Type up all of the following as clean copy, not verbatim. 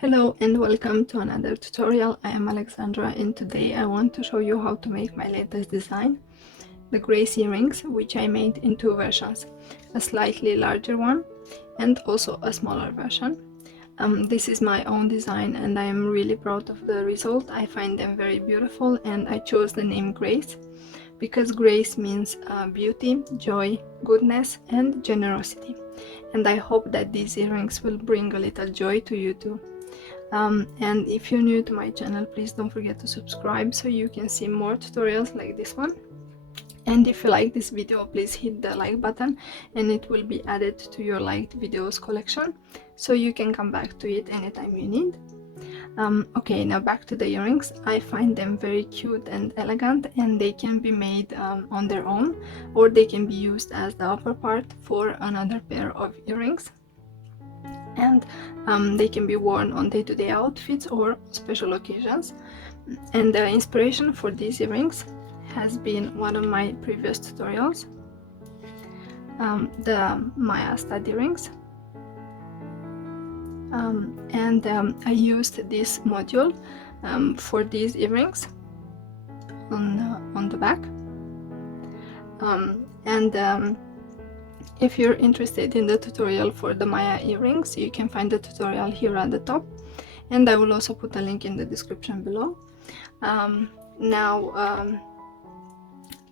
Hello and welcome to another tutorial. I am Alexandra and today I want to show you how to make my latest design, the Grace earrings, which I made in two versions, a slightly larger one and also a smaller version. This is my own design and I am really proud of the result. I find them very beautiful and I chose the name Grace because grace means beauty, joy, goodness and generosity. And I hope that these earrings will bring a little joy to you too. And if you're new to my channel, please don't forget to subscribe so you can see more tutorials like this one. And if you like this video, please hit the like button and it will be added to your liked videos collection so you can come back to it anytime you need. Okay, now back to the earrings. I find them very cute and elegant and they can be made on their own, or they can be used as the upper part for another pair of earrings. And they can be worn on day-to-day outfits or special occasions. And the inspiration for these earrings has been one of my previous tutorials, the Maya stud earrings. I used this module for these earrings on the back. If you're interested in the tutorial for the Maya earrings, you can find the tutorial here at the top, and I will also put a link in the description below. The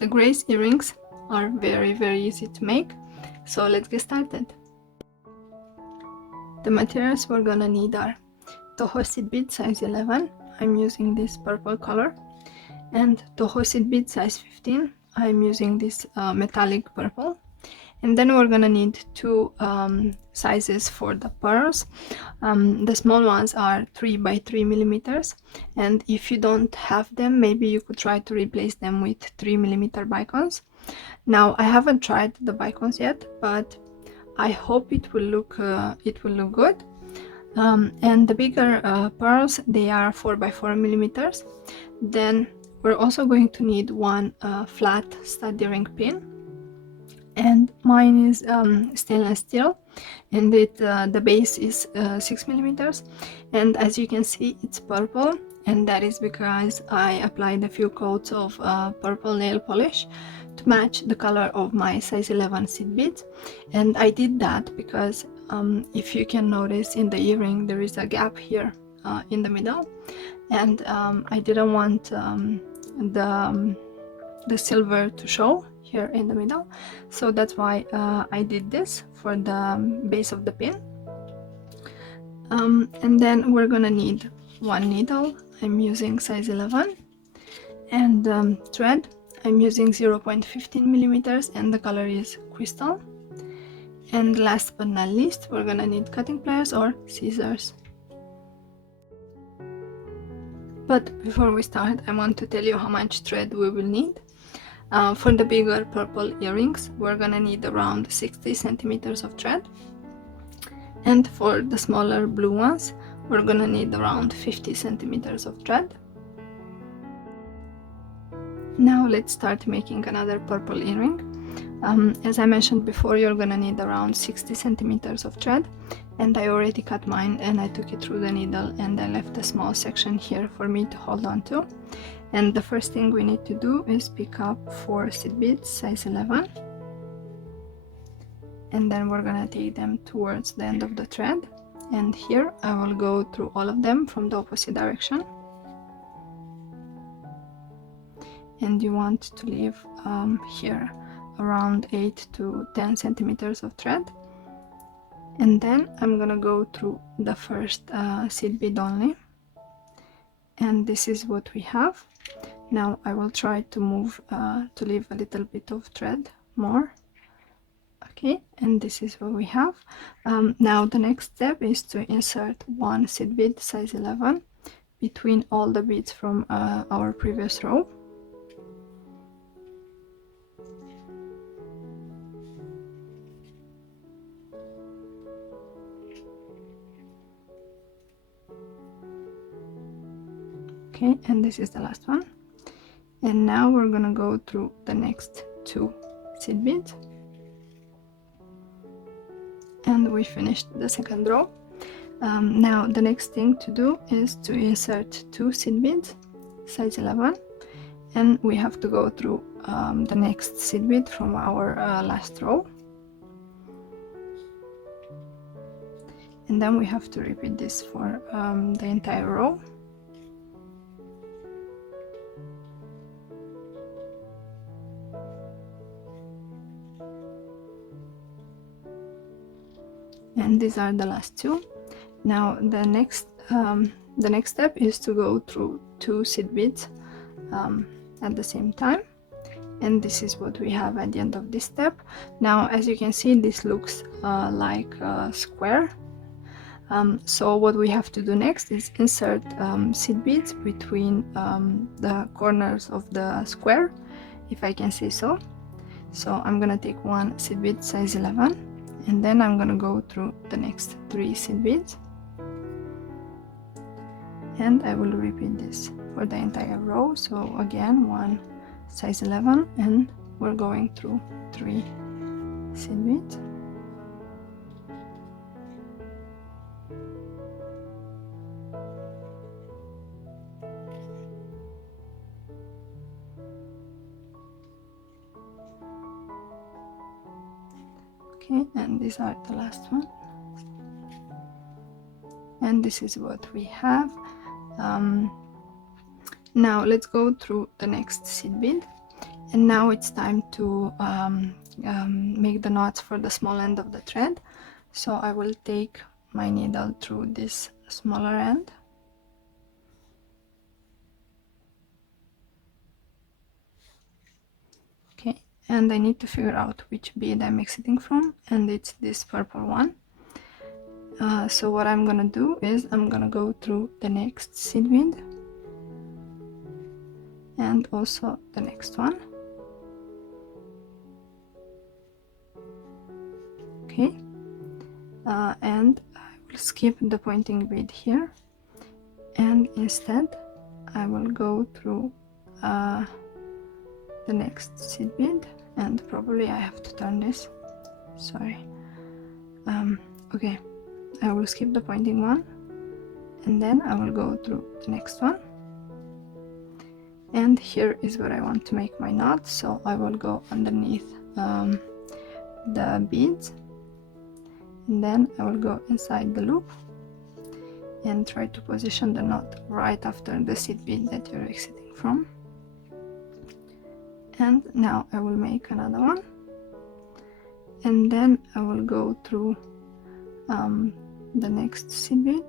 Grace earrings are very easy to make, so let's get started. The materials we're gonna need are Toho seed bead size 11, I'm using this purple color, and Toho seed bead size 15, I'm using this metallic purple. And then we're gonna need two sizes for the pearls. The small ones are 3 by 3 millimeters, and if you don't have them, maybe you could try to replace them with 3 millimeter bicons. Now I haven't tried the bicons yet, but I hope it will look good. And the bigger pearls, they are 4 by 4 millimeters. Then we're also going to need one flat stud earring pin. And mine is stainless steel, and the base is 6 millimeters, and as you can see it's purple, and that is because I applied a few coats of purple nail polish to match the color of my size 11 seed beads. And I did that because if you can notice in the earring there is a gap here in the middle, and I didn't want the silver to show here in the middle, so that's why I did this for the base of the pin. And then we're gonna need one needle, I'm using size 11, and thread, I'm using 0.15 millimeters, and the color is crystal. And last but not least, we're gonna need cutting pliers or scissors. But before we start, I want to tell you how much thread we will need. For the bigger purple earrings, we're gonna need around 60 centimeters of thread, and for the smaller blue ones, we're gonna need around 50 centimeters of thread. Now let's start making another purple earring. As I mentioned before, you're gonna need around 60 centimeters of thread, and I already cut mine and I took it through the needle, and I left a small section here for me to hold on to. And the first thing we need to do is pick up 4 seed beads size 11, and then we're gonna take them towards the end of the thread, and here I will go through all of them from the opposite direction. And you want to leave here around 8 to 10 centimeters of thread. And then I'm gonna go through the first seed bead only, and this is what we have. Now I will try to move to leave a little bit of thread more. Okay, and this is what we have. Now the next step is to insert one seed bead size 11 between all the beads from our previous row. Okay, and this is the last one. And now we're gonna go through the next 2 seed beads, and we finished the second row. Now the next thing to do is to insert 2 seed beads size 11, and we have to go through the next seed bead from our last row, and then we have to repeat this for the entire row. And these are the last 2. Now the next step is to go through 2 seed beads at the same time, and this is what we have at the end of this step. Now, as you can see, this looks like a square. So what we have to do next is insert seed beads between the corners of the square, if I can say so. So I'm gonna take 1 seed bead size 11, and then I'm gonna go through the next 3 seed beads, and I will repeat this for the entire row. So again, 1 size 11, and we're going through 3 seed beads. Okay, and these are the last one, and this is what we have. Now let's go through the next seed bead, and now it's time to make the knots for the small end of the thread. So I will take my needle through this smaller end, okay, and I need to figure out which bead I'm exiting from, and it's this purple one. So what I'm gonna do is I'm gonna go through the next seed bead and also the next one, okay, and I will skip the pointing bead here, and instead I will go through the next seed bead, and probably I have to turn this, sorry. Okay, I will skip the pointing one, and then I will go through the next one, and here is where I want to make my knot. So I will go underneath the beads, and then I will go inside the loop and try to position the knot right after the seed bead that you're exiting from. And now I will make another one, and then I will go through the next seed bead,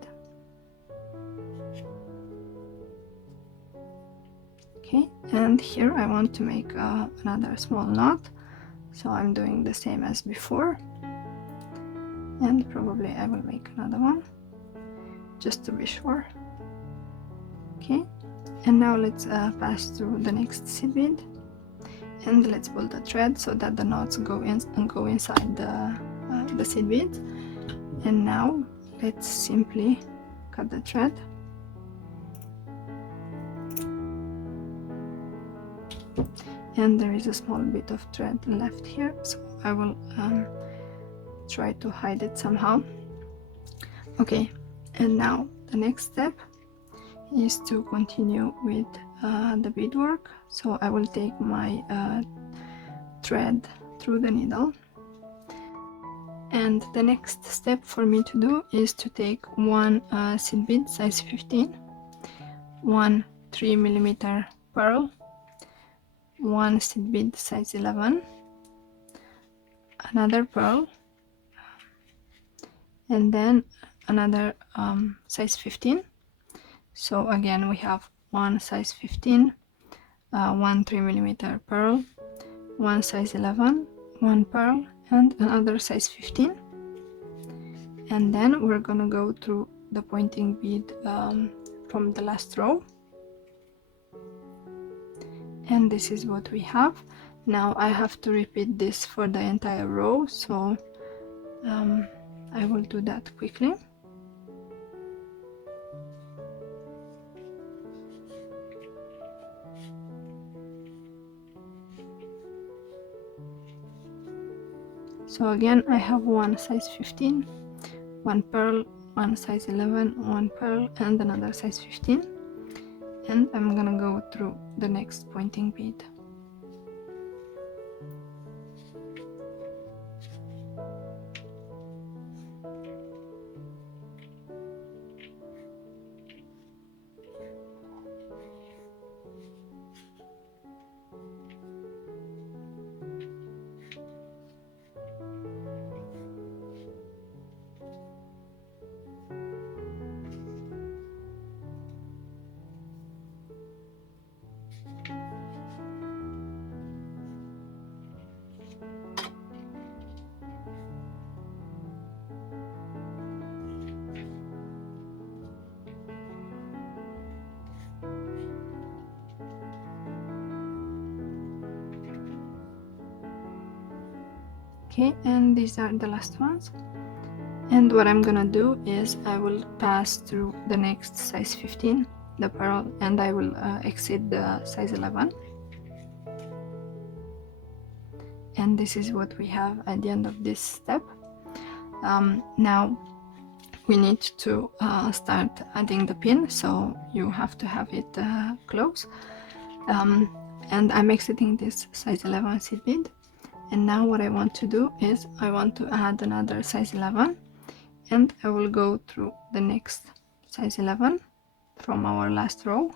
okay, and here I want to make another small knot, so I'm doing the same as before, and probably I will make another one just to be sure, okay. And now let's pass through the next seed bead, and let's pull the thread so that the knots go in and go inside the seed bead. And now let's simply cut the thread, and there is a small bit of thread left here, so I will try to hide it somehow. Okay, and now the next step is to continue with the beadwork. So I will take my thread through the needle, and the next step for me to do is to take 1 seed bead size 15, 1 3mm pearl, 1 seed bead size 11, another pearl, and then another size 15. So again we have 1 size 15, 1 3mm pearl, 1 size 11, 1 pearl, and another size 15. And then we're gonna go through the pointing bead from the last row, and this is what we have. Now I have to repeat this for the entire row, so I will do that quickly. So again I have 1 size 15, 1 pearl, one size 11, one pearl, and another size 15, and I'm gonna go through the next pointing bead. Okay, and these are the last ones. And what I'm gonna do is I will pass through the next size 15, the pearl, and I will exit the size 11. And this is what we have at the end of this step. Now we need to start adding the pin, so you have to have it close. And I'm exiting this size 11 seed bead. And now what I want to do is I want to add another size 11, and I will go through the next size 11 from our last row,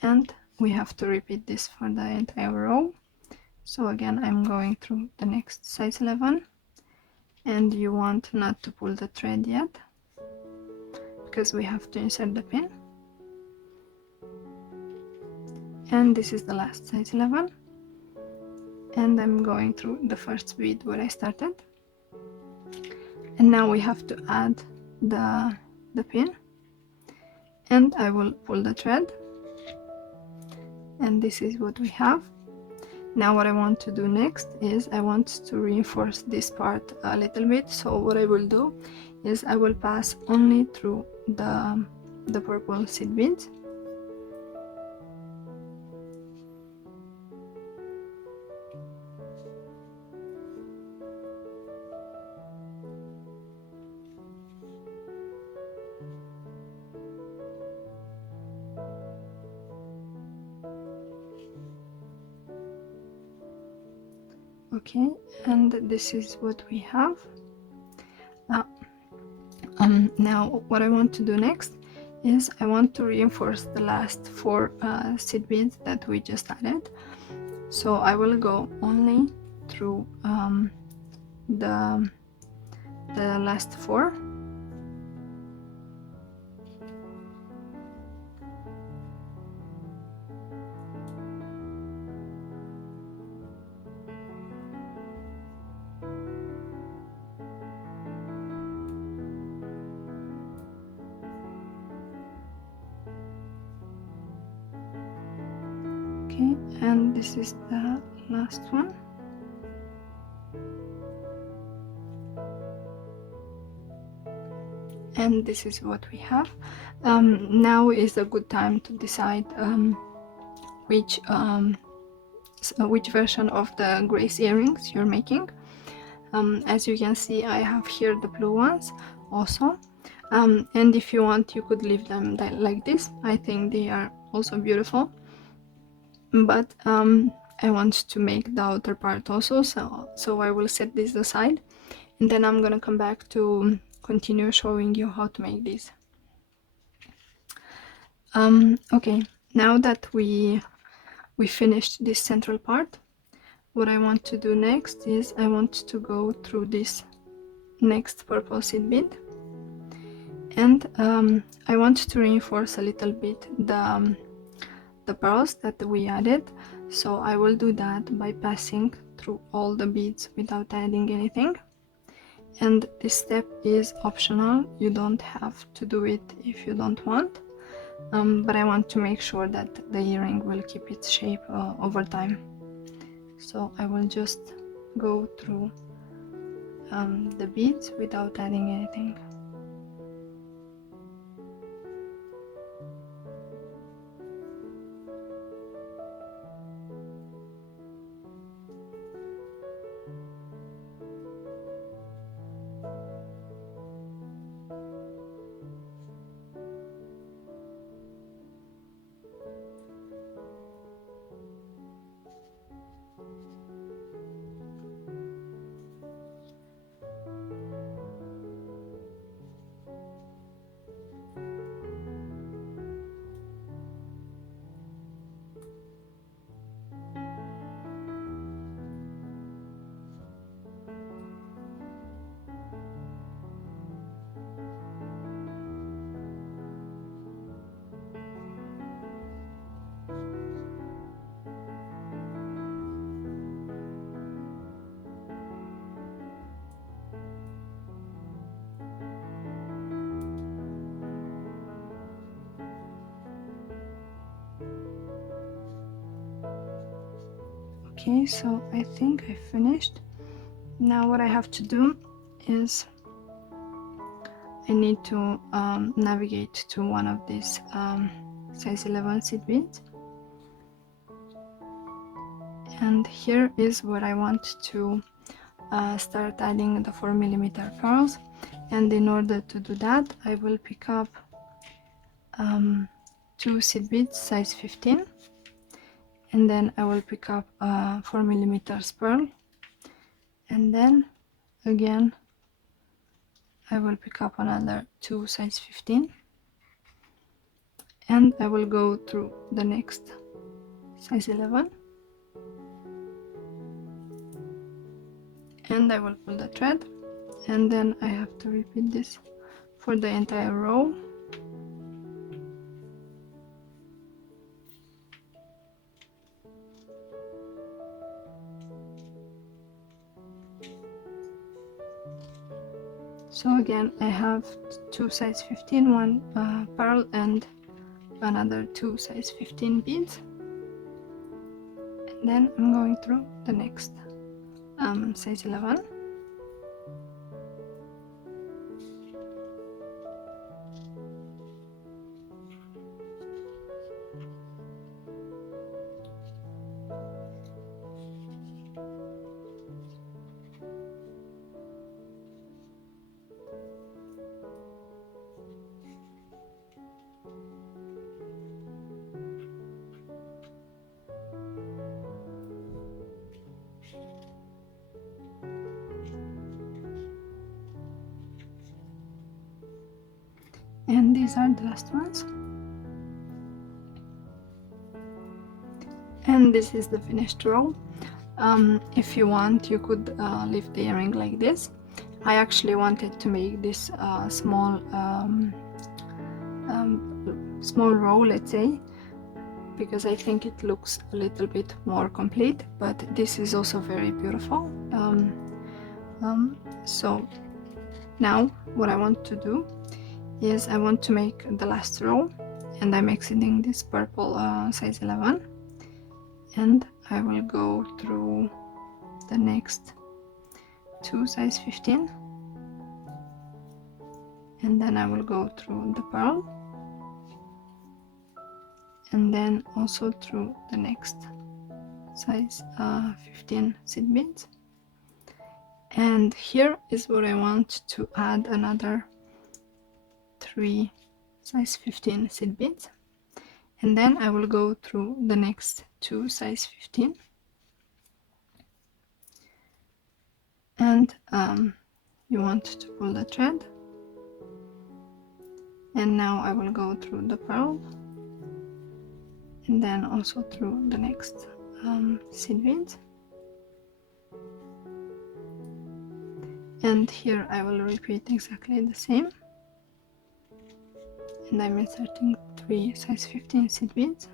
and we have to repeat this for the entire row. So again, I'm going through the next size 11, and you want not to pull the thread yet because we have to insert the pin. And this is the last size 11, and I'm going through the first bead where I started. And now we have to add the pin, and I will pull the thread, and this is what we have. Now what I want to do next is I want to reinforce this part a little bit. So what I will do is I will pass only through the purple seed beads. Okay, and this is what we have. Now what I want to do next is I want to reinforce the last 4 seed beads that we just added. So I will go only through the last 4. Okay, and this is the last one. And this is what we have. Now is a good time to decide which version of the Grace earrings you're making. As you can see, I have here the blue ones also, and if you want you could leave them like this. I think they are also beautiful, but I want to make the outer part also, so I will set this aside, and then I'm gonna come back to continue showing you how to make these. Okay, now that we finished this central part, what I want to do next is I want to go through this next purple seed bead, and I want to reinforce a little bit the pearls that we added. So I will do that by passing through all the beads without adding anything. And this step is optional, you don't have to do it if you don't want, but I want to make sure that the earring will keep its shape over time. So I will just go through the beads without adding anything. Okay, so I think I finished. Now what I have to do is I need to navigate to one of these size 11 seed beads, and here is where I want to start adding the 4mm pearls. And in order to do that, I will pick up 2 seed beads size 15, and then I will pick up 4mm pearl, and then again I will pick up another 2 size 15, and I will go through the next size 11, and I will pull the thread, and then I have to repeat this for the entire row. So again I have 2 size 15, one pearl and another 2 size 15 beads, and then I'm going through the next size 11. And these are the last ones, and this is the finished row. If you want, you could leave the earring like this. I actually wanted to make this small row, let's say, because I think it looks a little bit more complete, but this is also very beautiful. So now what I want to do is I want to make the last row, and I'm exiting this purple size 11, and I will go through the next 2 size 15, and then I will go through the pearl, and then also through the next size 15 seed beads. And here is where I want to add another 3 size 15 seed beads, and then I will go through the next 2 size 15, and you want to pull the thread, and now I will go through the pearl, and then also through the next seed beads, and here I will repeat exactly the same, and I'm inserting 3 size 15 seed beads,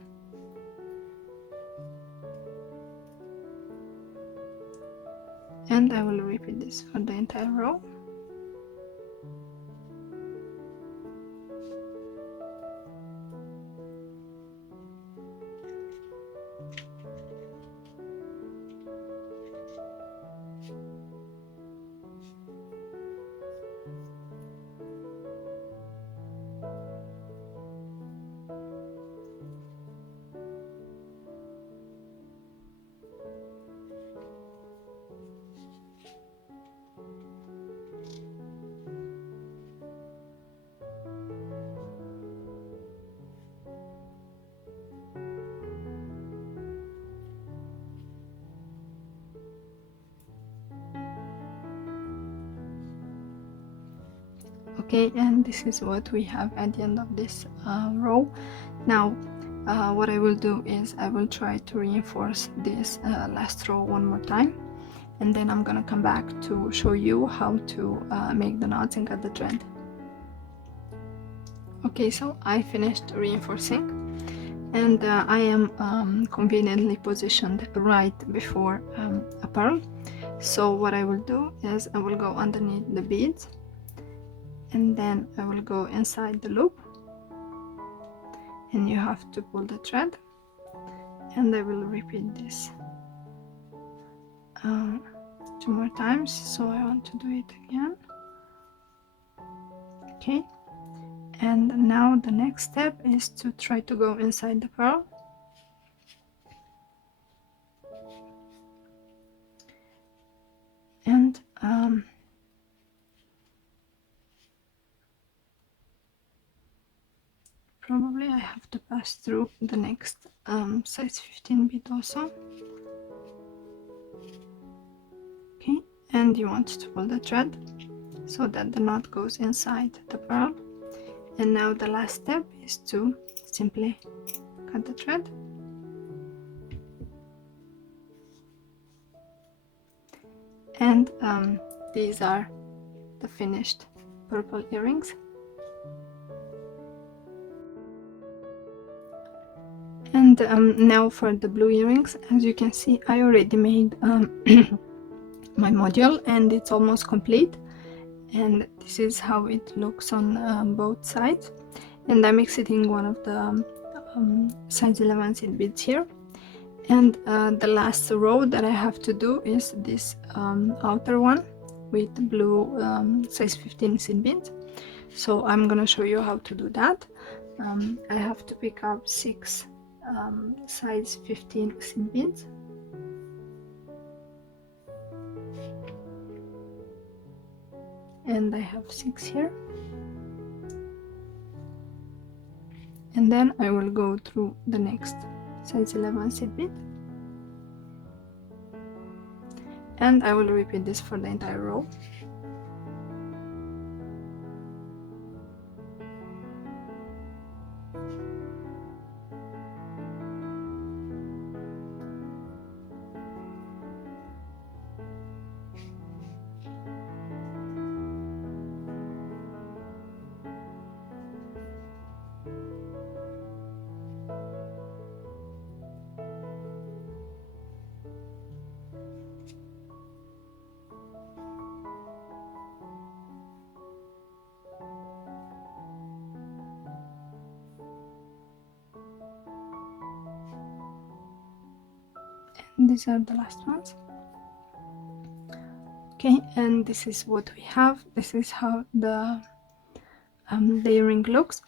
and I will repeat this for the entire row. Okay, and this is what we have at the end of this row. Now what I will do is I will try to reinforce this last row one more time, and then I'm gonna come back to show you how to make the knots and cut the thread. Okay, so I finished reinforcing, and I am conveniently positioned right before a pearl. So what I will do is I will go underneath the beads, and then I will go inside the loop, and you have to pull the thread, and I will repeat this 2 more times, so I want to do it again. Okay, and now the next step is to try to go inside the pearl. And probably I have to pass through the next size 15 bead also. Okay, and you want to pull the thread so that the knot goes inside the pearl. And now the last step is to simply cut the thread. And these are the finished purple earrings. And now for the blue earrings. As you can see, I already made my module and it's almost complete. And this is how it looks on both sides. And I'm exiting one of the size 11 seed beads here. And the last row that I have to do is this outer one with blue size 15 seed beads. So I'm gonna show you how to do that. I have to pick up 6 size 15 seed beads. And I have 6 here. And then I will go through the next size 11 seed bead. And I will repeat this for the entire row. These are the last ones. Okay, and this is what we have. This is how the earring looks.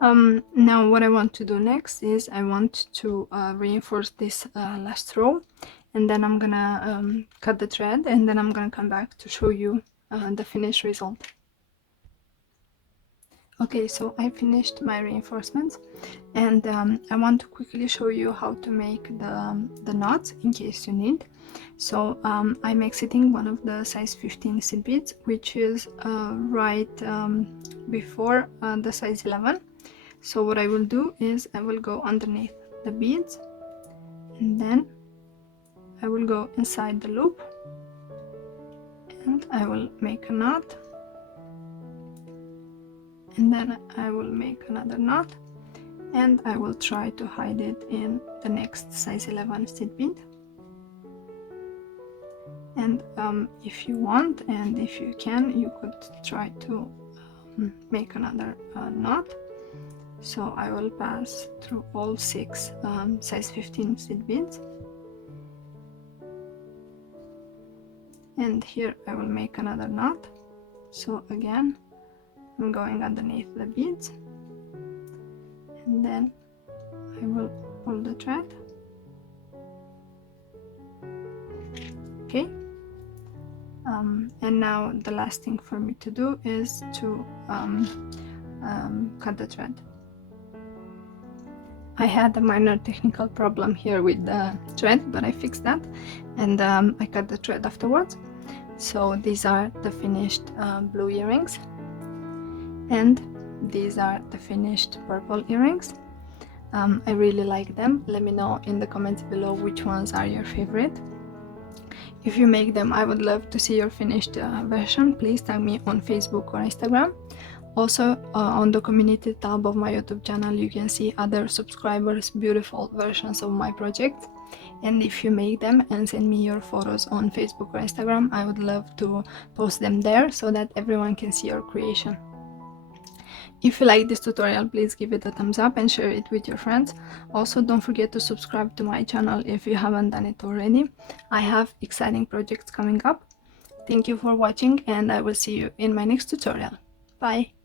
Now what I want to do next is I want to reinforce this last row, and then I'm gonna cut the thread, and then I'm gonna come back to show you the finished result. Okay, so I finished my reinforcements, and I want to quickly show you how to make the knots in case you need. So I'm exiting one of the size 15 seed beads, which is right before the size 11. So what I will do is I will go underneath the beads, and then I will go inside the loop, and I will make a knot. And then I will make another knot, and I will try to hide it in the next size 11 seed bead. And if you want and if you can, you could try to make another knot. So I will pass through all 6 size 15 seed beads, and here I will make another knot. So again, I'm going underneath the beads, and then I will pull the thread. Okay, and now the last thing for me to do is to cut the thread. I had a minor technical problem here with the thread, but I fixed that, and I cut the thread afterwards. So these are the finished blue earrings, and these are the finished purple earrings. I really like them. Let me know in the comments below which ones are your favorite. If you make them, I would love to see your finished version. Please tag me on Facebook or Instagram. Also, on the community tab of my YouTube channel, you can see other subscribers' beautiful versions of my projects. And if you make them and send me your photos on Facebook or Instagram, I would love to post them there so that everyone can see your creation. If you like this tutorial, please give it a thumbs up and share it with your friends. Also, don't forget to subscribe to my channel if you haven't done it already. I have exciting projects coming up. Thank you for watching, and I will see you in my next tutorial. Bye!